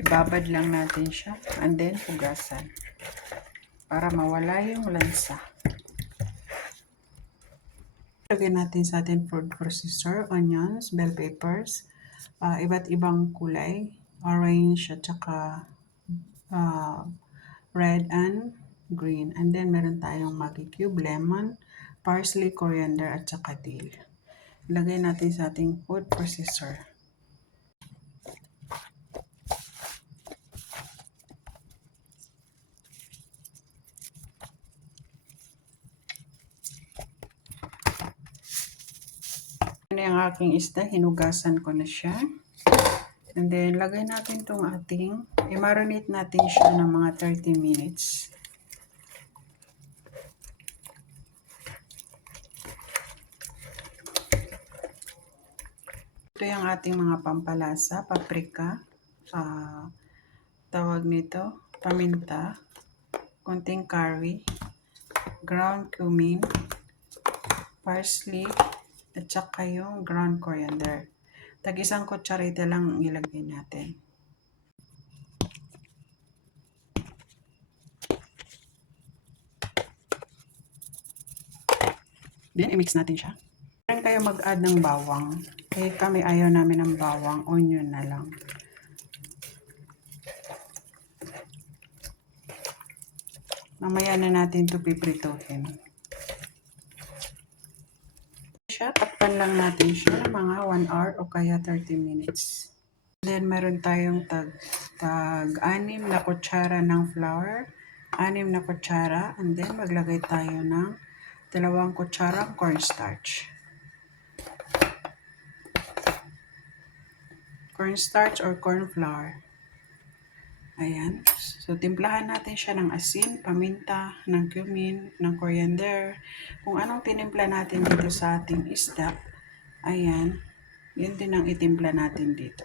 Ibabad lang natin siya and then hugasan para mawala yung lansa. Lagyan natin sa ating food processor, onions, bell peppers, iba't ibang kulay, orange at saka red and green. And then meron tayong Maggi cube, lemon, parsley, coriander at saka dill. Lagay natin sa ating food processor. Ano yung aking isda, hinugasan ko na siya. And then, lagay natin itong ating, i-marinate natin siya ng mga 30 minutes. Ito yung ating mga pampalasa, paprika, tawag nito, paminta, konting curry, ground cumin, parsley, at saka yung ground coriander. Tag-isang kutsarita lang ang ilagay natin. Then, i-mix natin siya. Kailan kayo mag-add ng bawang? Eh, kami ayaw namin ng bawang, onion na lang. Mamaya na natin ito piprituhin. Takpan lang natin siya mga 1 hour o kaya 30 minutes. Then, meron tayong tag-6 na kutsara ng flour, 6 na kutsara, and then maglagay tayo ng 2 kutsarang cornstarch. Cornstarch or corn flour. Ayan. So, timplahan natin siya ng asin, paminta, ng cumin, ng coriander. Kung anong tinimpla natin dito sa ating isda, ayan, yun din ang itimpla natin dito.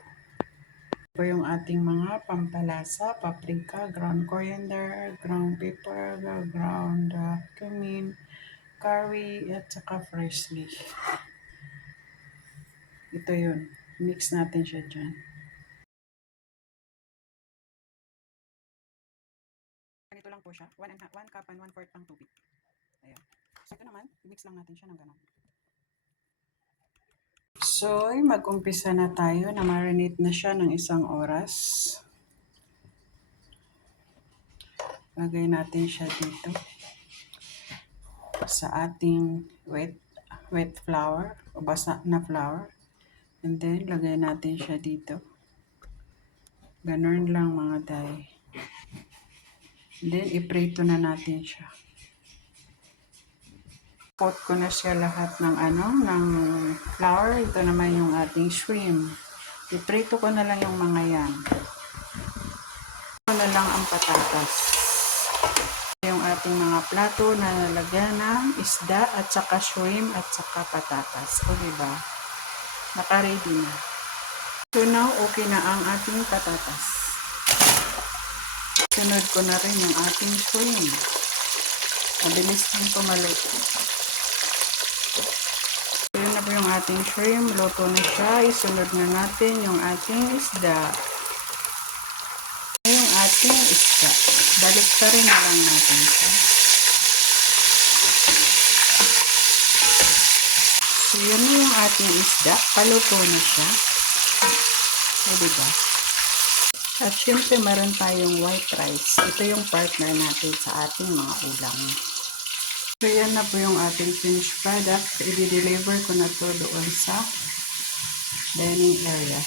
Ito yung ating mga pampalasa, paprika, ground coriander, ground pepper, ground cumin, curry, at saka parsley. Ito yun. Mix natin siya dyan. Ganito lang po siya. 1 cup and 1/4 ang tubig. Ayan. So, ito naman, mix lang natin siya ng ganun. So, mag-umpisa na tayo na marinate na siya ng 1 oras. Lagay natin siya dito sa ating wet flour o basa na flour. And then, lagay natin siya dito. Ganun lang mga day. And then, iprito na natin siya. Pot ko na siya lahat ng ng flour. Ito naman yung ating shrimp. Iprito ko na lang yung mga yan. Ito na lang ang patatas. Yung ating mga plato na nalagyan ng isda at saka shrimp at saka patatas. O diba? Naka-ready na. So now, okay na ang ating patatas. Sunod ko na rin yung ating shrimp. Mabilis din po maluto. So yun na po yung ating shrimp. Luto na siya. Isunod na natin yung ating isda. Yung ating isda. Balik pa rin na lang natin siya. So, yun na yung ating isda. Paluto na siya. So, diba? At syempre, meron tayong white rice. Ito yung partner natin sa ating mga ulam. So, yan na po yung ating finished product. I-deliver ko na to doon sa dining area.